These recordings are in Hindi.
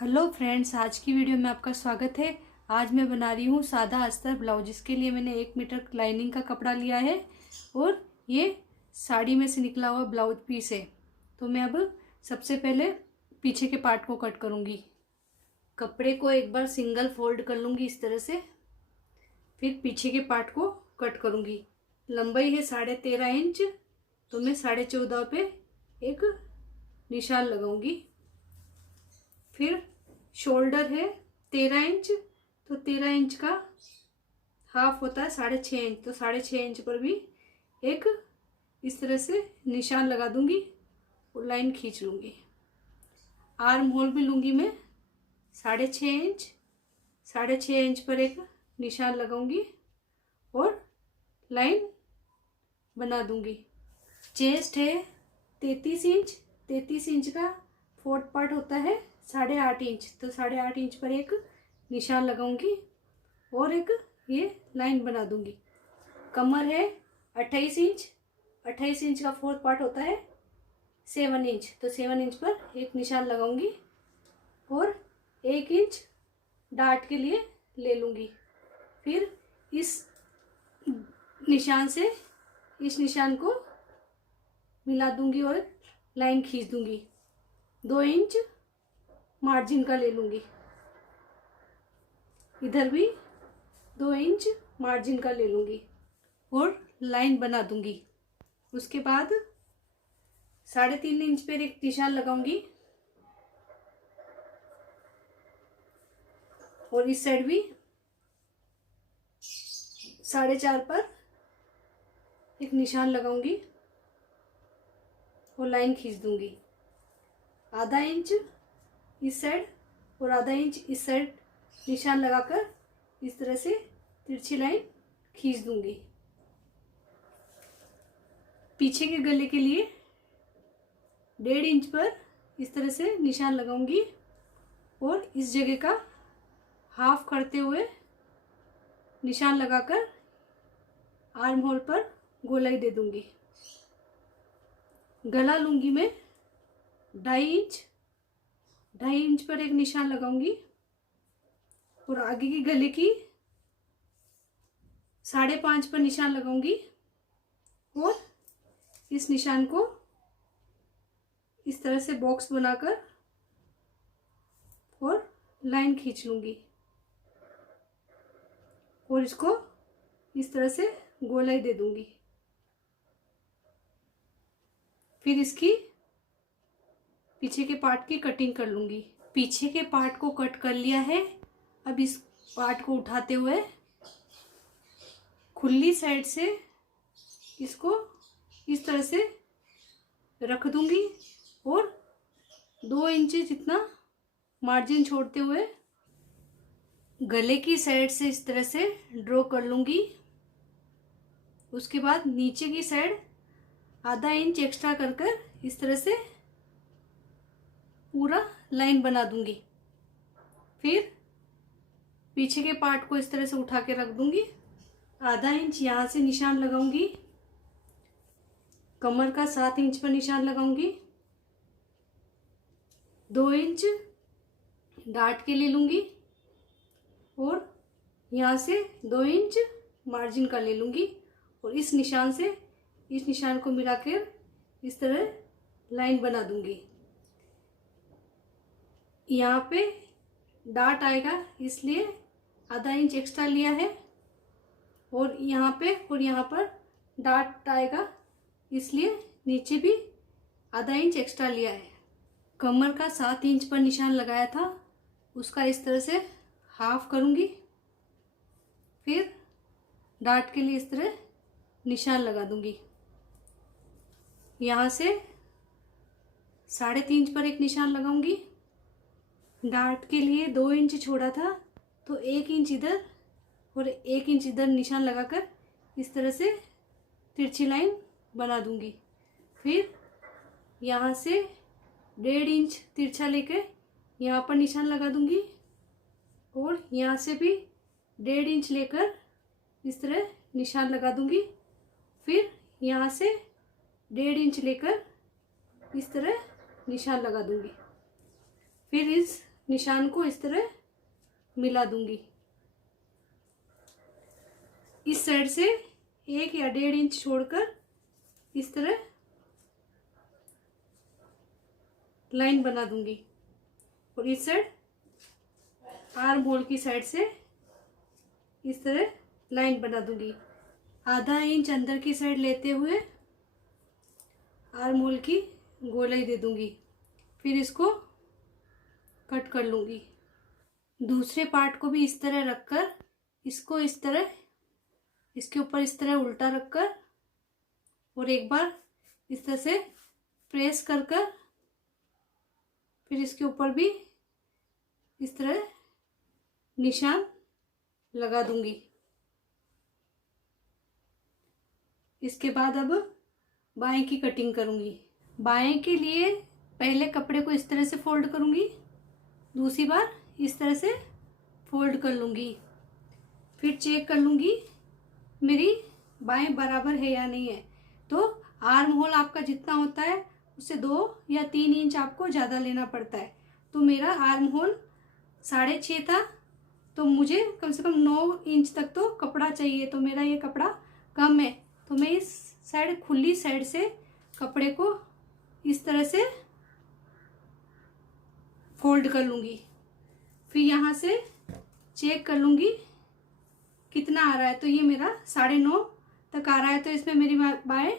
हेलो फ्रेंड्स, आज की वीडियो में आपका स्वागत है। आज मैं बना रही हूँ सादा अस्तर ब्लाउज। इसके लिए मैंने 1 मीटर लाइनिंग का कपड़ा लिया है और ये साड़ी में से निकला हुआ ब्लाउज पीस है। तो मैं अब सबसे पहले पीछे के पार्ट को कट करूँगी। कपड़े को एक बार सिंगल फोल्ड कर लूँगी इस तरह से, फिर पीछे के पार्ट को कट करूँगी। लंबाई है 13.5 इंच, तो मैं 14.5 पे एक निशान लगाऊंगी। फिर शोल्डर है 13 इंच, तो 13 इंच का हाफ होता है 6.5 इंच, तो 6.5 इंच पर भी एक इस तरह से निशान लगा दूंगी और लाइन खींच लूंगी। आर्म होल भी लूंगी मैं 6.5 इंच, 6.5 इंच पर एक निशान लगाऊंगी और लाइन बना दूंगी। चेस्ट है 33 इंच, 33 इंच का फोर्थ पार्ट होता है 8.5 इंच, तो 8.5 इंच पर एक निशान लगाऊंगी और एक ये लाइन बना दूंगी। कमर है 28 इंच, 28 इंच का फोर्थ पार्ट होता है 7 इंच, तो 7 इंच पर एक निशान लगाऊंगी और 1 इंच डार्ट के लिए ले लूंगी। फिर इस निशान से इस निशान को मिला दूंगी और लाइन खींच दूंगी। 2 इंच मार्जिन का ले लूंगी, इधर भी 2 इंच मार्जिन का ले लूंगी और लाइन बना दूंगी। उसके बाद 3.5 इंच पर एक निशान लगाऊंगी और इस साइड भी 4.5 पर एक निशान लगाऊंगी और लाइन खींच दूंगी। आधा इंच इस साइड और आधा इंच इस साइड निशान लगाकर इस तरह से तिरछी लाइन खींच दूंगी। पीछे के गले के लिए 1.5 इंच पर इस तरह से निशान लगाऊंगी और इस जगह का हाफ करते हुए निशान लगाकर आर्म होल पर गोलाई दे दूंगी। गला लूंगी मैं 2.5 इंच पर एक निशान लगाऊंगी और आगे की गले की 5.5 पर निशान लगाऊंगी और इस निशान को इस तरह से बॉक्स बनाकर और लाइन खींच लूंगी और इसको इस तरह से गोलाई दे दूंगी। फिर इसकी पीछे के पार्ट की कटिंग कर लूंगी। पीछे के पार्ट को कट कर लिया है। अब इस पार्ट को उठाते हुए खुली साइड से इसको इस तरह से रख दूंगी और 2 इंच जितना मार्जिन छोड़ते हुए गले की साइड से इस तरह से ड्रॉ कर लूंगी। उसके बाद नीचे की साइड आधा इंच एक्स्ट्रा कर इस तरह से पूरा लाइन बना दूंगी। फिर पीछे के पार्ट को इस तरह से उठा के रख दूंगी। आधा इंच यहाँ से निशान लगाऊंगी, कमर का 7 इंच पर निशान लगाऊंगी, 2 इंच डार्ट के ले लूंगी और यहाँ से 2 इंच मार्जिन का ले लूंगी और इस निशान से इस निशान को मिलाकर इस तरह लाइन बना दूंगी। यहाँ पे डार्ट आएगा इसलिए आधा इंच एक्स्ट्रा लिया है और यहाँ पे और यहाँ पर डार्ट आएगा इसलिए नीचे भी आधा इंच एक्स्ट्रा लिया है। कमर का 7 इंच पर निशान लगाया था, उसका इस तरह से हाफ करूँगी। फिर डार्ट के लिए इस तरह निशान लगा दूँगी। यहाँ से 3.5 इंच पर एक निशान लगाऊंगी। डार्ट के लिए 2 इंच छोड़ा था, तो 1 इंच इधर और 1 इंच इधर निशान लगाकर इस तरह से तिरछी लाइन बना दूंगी। फिर यहाँ से 1.5 इंच तिरछा लेकर यहाँ पर निशान लगा दूंगी और यहाँ से भी 1.5 इंच लेकर इस तरह निशान लगा दूंगी। फिर यहाँ से 1.5 इंच लेकर इस तरह निशान लगा दूंगी। फिर इस निशान को इस तरह मिला दूंगी। इस साइड से 1 या 1.5 इंच छोड़कर इस तरह लाइन बना दूंगी और इस साइड आर्म होल की साइड से इस तरह लाइन बना दूंगी। आधा इंच अंदर की साइड लेते हुए आर्म होल की गोलाई दे दूंगी। फिर इसको कट कर लूंगी। दूसरे पार्ट को भी इस तरह रखकर इसको इस तरह इसके ऊपर इस तरह उल्टा रखकर और एक बार इस तरह से प्रेस कर कर फिर इसके ऊपर भी इस तरह निशान लगा दूंगी। इसके बाद अब बाएं की कटिंग करूंगी। बाएं के लिए पहले कपड़े को इस तरह से फोल्ड करूंगी, दूसरी बार इस तरह से फोल्ड कर लूंगी। फिर चेक कर लूंगी मेरी बाएं बराबर है या नहीं है। तो आर्म होल आपका जितना होता है उससे 2 या 3 इंच आपको ज़्यादा लेना पड़ता है। तो मेरा आर्म होल 6.5 था, तो मुझे कम से कम 9 इंच तक तो कपड़ा चाहिए। तो मेरा ये कपड़ा कम है, तो मैं इस साइड खुली साइड से कपड़े को इस तरह से फोल्ड कर लूँगी। फिर यहाँ से चेक कर लूँगी कितना आ रहा है। तो ये मेरा 9.5 तक आ रहा है, तो इसमें मेरी बाएं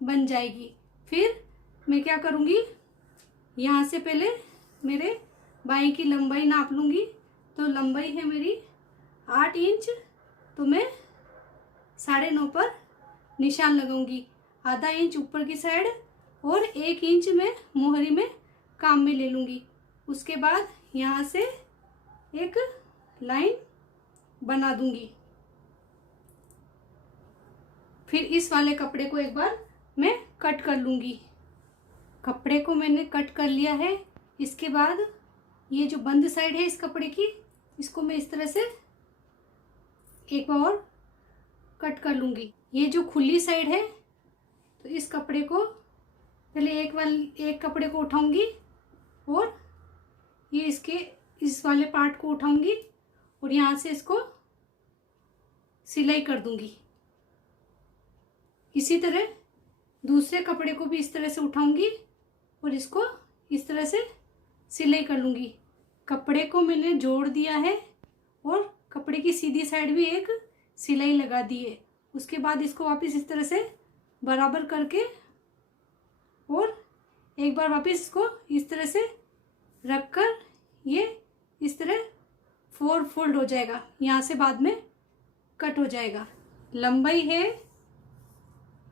बन जाएगी। फिर मैं क्या करूँगी, यहाँ से पहले मेरे बाएं की लंबाई नाप लूँगी। तो लंबाई है मेरी 8 इंच, तो मैं 9.5 पर निशान लगाऊंगी। आधा इंच ऊपर की साइड और 1 इंच में मोहरी में काम में ले लूँगी। उसके बाद यहाँ से एक लाइन बना दूंगी। फिर इस वाले कपड़े को एक बार मैं कट कर लूँगी। कपड़े को मैंने कट कर लिया है। इसके बाद ये जो बंद साइड है इस कपड़े की, इसको मैं इस तरह से एक बार और कट कर लूँगी। ये जो खुली साइड है, तो इस कपड़े को पहले एक कपड़े को उठाऊंगी और ये इसके इस वाले पार्ट को उठाऊंगी और यहाँ से इसको सिलाई कर दूंगी। इसी तरह दूसरे कपड़े को भी इस तरह से उठाऊंगी और इसको इस तरह से सिलाई कर लूँगी। कपड़े को मैंने जोड़ दिया है और कपड़े की सीधी साइड भी एक सिलाई लगा दी है। उसके बाद इसको वापस इस तरह से बराबर करके और एक बार वापस इसको इस तरह से रखकर ये इस तरह 4 फोल्ड हो जाएगा। यहाँ से बाद में कट हो जाएगा। लंबाई है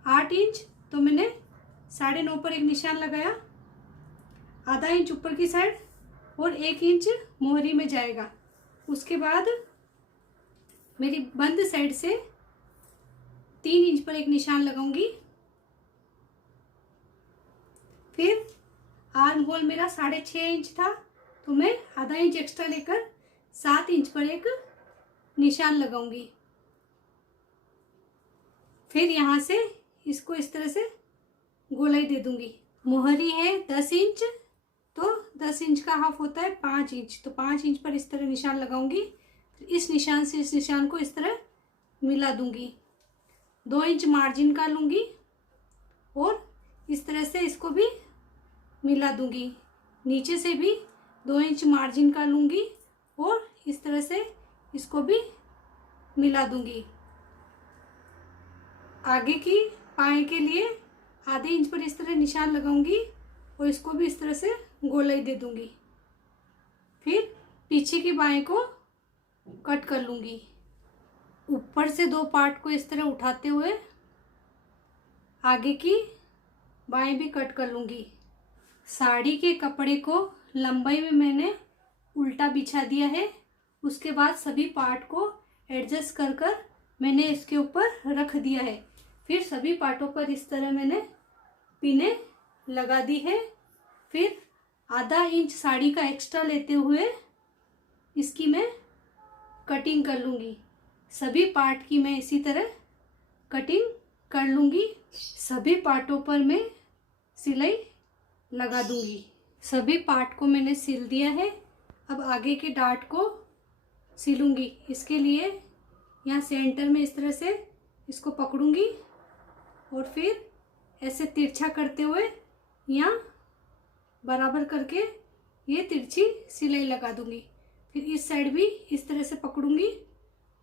8 इंच, तो मैंने 9.5 पर एक निशान लगाया। आधा इंच ऊपर की साइड और 1 इंच मोहरी में जाएगा। उसके बाद मेरी बंद साइड से 3 इंच पर एक निशान लगाऊंगी। फिर आर्म होल मेरा 6.5 इंच था, तो मैं आधा इंच एक्स्ट्रा लेकर 7 इंच पर एक निशान लगाऊंगी। फिर यहाँ से इसको इस तरह से गोलाई दे दूंगी। मोहरी है 10 इंच, तो 10 इंच का हाफ होता है 5 इंच, तो 5 इंच पर इस तरह निशान लगाऊंगी। इस निशान से इस निशान को इस तरह मिला दूंगी। 2 इंच मार्जिन का लूँगी और इस तरह से इसको भी मिला दूंगी। नीचे से भी 2 इंच मार्जिन का लूँगी और इस तरह से इसको भी मिला दूंगी। आगे की पाए के लिए आधे इंच पर इस तरह निशान लगाऊंगी और इसको भी इस तरह से गोलाई दे दूंगी। फिर पीछे की बाएं को कट कर लूँगी। ऊपर से 2 पार्ट को इस तरह उठाते हुए आगे की बाएं भी कट कर लूँगी। साड़ी के कपड़े को लंबाई में मैंने उल्टा बिछा दिया है। उसके बाद सभी पार्ट को एडजस्ट कर कर मैंने इसके ऊपर रख दिया है। फिर सभी पार्टों पर इस तरह मैंने पिने लगा दी है। फिर आधा इंच साड़ी का एक्स्ट्रा लेते हुए इसकी मैं कटिंग कर लूँगी। सभी पार्ट की मैं इसी तरह कटिंग कर लूँगी। सभी पार्टों पर मैं सिलाई लगा दूँगी। सभी पार्ट को मैंने सिल दिया है। अब आगे के डार्ट को सिलूंगी। इसके लिए यहाँ सेंटर में इस तरह से इसको पकड़ूंगी और फिर ऐसे तिरछा करते हुए यहाँ बराबर करके ये तिरछी सिलाई लगा दूंगी। फिर इस साइड भी इस तरह से पकड़ूंगी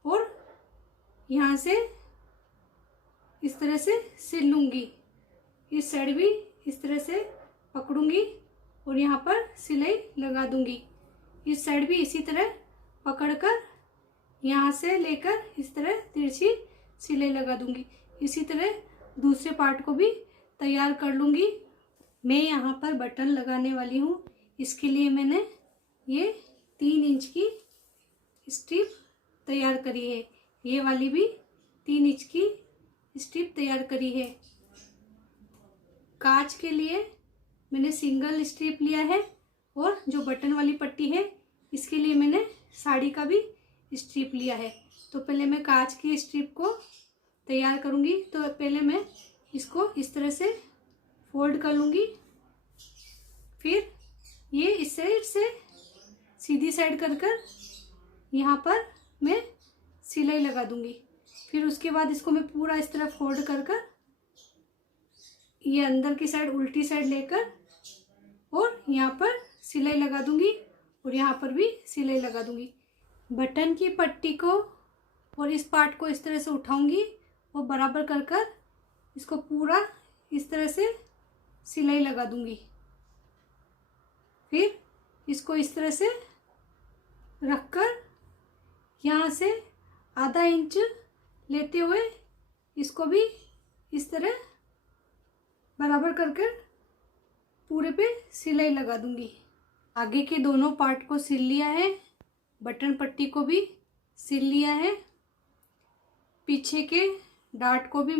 और यहाँ से इस तरह से सिल लूँगी। इस साइड भी इस तरह से पकड़ूंगी और यहाँ पर सिलाई लगा दूंगी। इस साइड भी इसी तरह पकड़कर यहाँ से लेकर इस तरह तिरछी सिलाई लगा दूंगी। इसी तरह दूसरे पार्ट को भी तैयार कर लूँगी। मैं यहाँ पर बटन लगाने वाली हूँ। इसके लिए मैंने ये 3 इंच की स्ट्रिप तैयार करी है। ये वाली भी 3 इंच की स्ट्रिप तैयार करी है। काज के लिए मैंने सिंगल स्ट्रिप लिया है और जो बटन वाली पट्टी है इसके लिए मैंने साड़ी का भी स्ट्रिप लिया है। तो पहले मैं काज की स्ट्रिप को तैयार करूँगी। तो पहले मैं इसको इस तरह से फोल्ड कर लूँगी। फिर ये इस साइड से सीधी साइड कर यहाँ पर मैं सिलाई लगा दूँगी। फिर उसके बाद इसको मैं पूरा इस तरह फोल्ड कर ये अंदर की साइड उल्टी साइड लेकर और यहाँ पर सिलाई लगा दूँगी और यहाँ पर भी सिलाई लगा दूँगी। बटन की पट्टी को और इस पार्ट को इस तरह से उठाऊँगी और बराबर कर इसको पूरा इस तरह से सिलाई लगा दूँगी। फिर इसको इस तरह से रखकर यहाँ से आधा इंच लेते हुए इसको भी इस तरह बराबर कर पूरे पे सिलाई लगा दूँगी। आगे के दोनों पार्ट को सिल लिया है, बटन पट्टी को भी सिल लिया है, पीछे के डार्ट को भी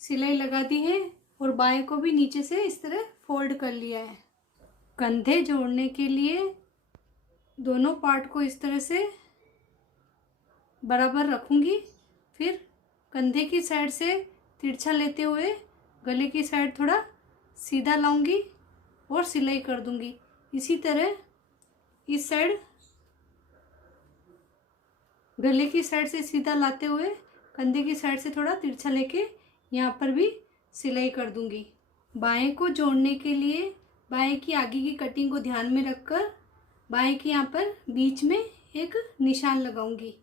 सिलाई लगा दी है और बाएं को भी नीचे से इस तरह फोल्ड कर लिया है। कंधे जोड़ने के लिए दोनों पार्ट को इस तरह से बराबर रखूँगी। फिर कंधे की साइड से तिरछा लेते हुए गले की साइड थोड़ा सीधा लाऊंगी और सिलाई कर दूंगी। इसी तरह इस साइड गले की साइड से सीधा लाते हुए कंधे की साइड से थोड़ा तिरछा लेके यहाँ पर भी सिलाई कर दूंगी। बाएं को जोड़ने के लिए बाएं की आगे की कटिंग को ध्यान में रखकर बाएं की यहाँ पर बीच में एक निशान लगाऊंगी।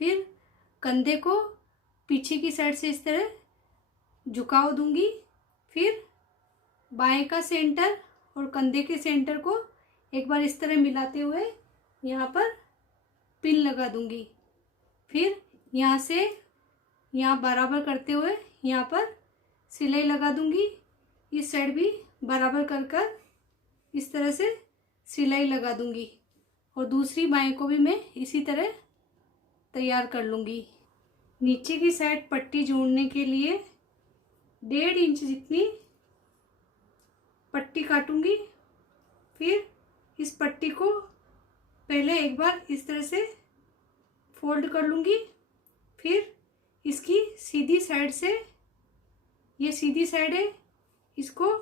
फिर कंधे को पीछे की साइड से इस तरह झुकाव दूंगी। फिर बाएं का सेंटर और कंधे के सेंटर को एक बार इस तरह मिलाते हुए यहाँ पर पिन लगा दूंगी। फिर यहाँ से यहाँ बराबर करते हुए यहाँ पर सिलाई लगा दूंगी। इस साइड भी बराबर कर इस तरह से सिलाई लगा दूंगी और दूसरी बाएं को भी मैं इसी तरह तैयार कर लूँगी। नीचे की साइड पट्टी जोड़ने के लिए 1.5 इंच जितनी पट्टी काटूंगी। फिर इस पट्टी को पहले एक बार इस तरह से फोल्ड कर लूँगी। फिर इसकी सीधी साइड से, ये सीधी साइड है, इसको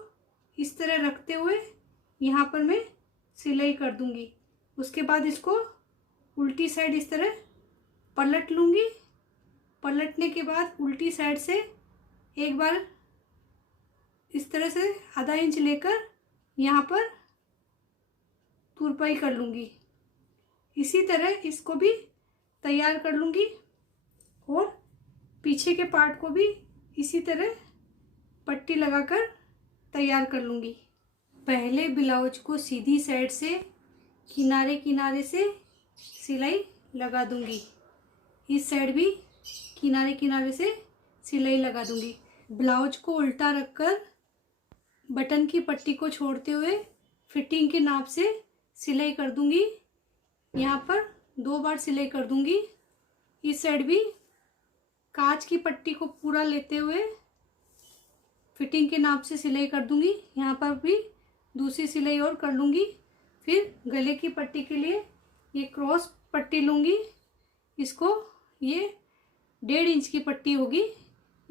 इस तरह रखते हुए यहाँ पर मैं सिलाई कर दूँगी। उसके बाद इसको उल्टी साइड इस तरह पलट लूँगी। पलटने के बाद उल्टी साइड से एक बार इस तरह से आधा इंच लेकर यहाँ पर तुरपाई कर लूँगी। इसी तरह इसको भी तैयार कर लूँगी और पीछे के पार्ट को भी इसी तरह पट्टी लगाकर तैयार कर लूँगी। पहले ब्लाउज को सीधी साइड से किनारे किनारे से सिलाई लगा दूँगी। इस साइड भी किनारे किनारे से सिलाई लगा दूँगी। ब्लाउज को उल्टा रखकर बटन की पट्टी को छोड़ते हुए फिटिंग के नाप से सिलाई कर दूँगी। यहाँ पर 2 बार सिलाई कर दूँगी। इस साइड भी कांच की पट्टी को पूरा लेते हुए फिटिंग के नाप से सिलाई कर दूँगी। यहाँ पर भी दूसरी सिलाई और कर लूँगी। फिर गले की पट्टी के लिए ये क्रॉस पट्टी लूँगी। इसको ये 1.5 इंच की पट्टी होगी।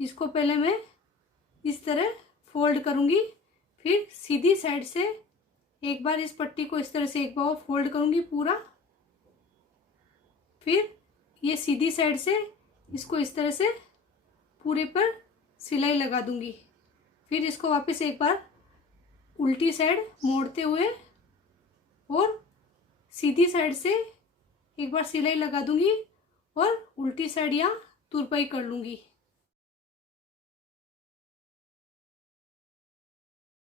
इसको पहले मैं इस तरह फोल्ड करूँगी। फिर सीधी साइड से एक बार इस पट्टी को इस तरह से एक बार फोल्ड करूँगी पूरा। फिर ये सीधी साइड से इसको इस तरह से पूरे पर सिलाई लगा दूंगी। फिर इसको वापस एक बार उल्टी साइड मोड़ते हुए और सीधी साइड से एक बार सिलाई लगा दूंगी और उल्टी साइड यहाँ तुरपाई कर लूँगी।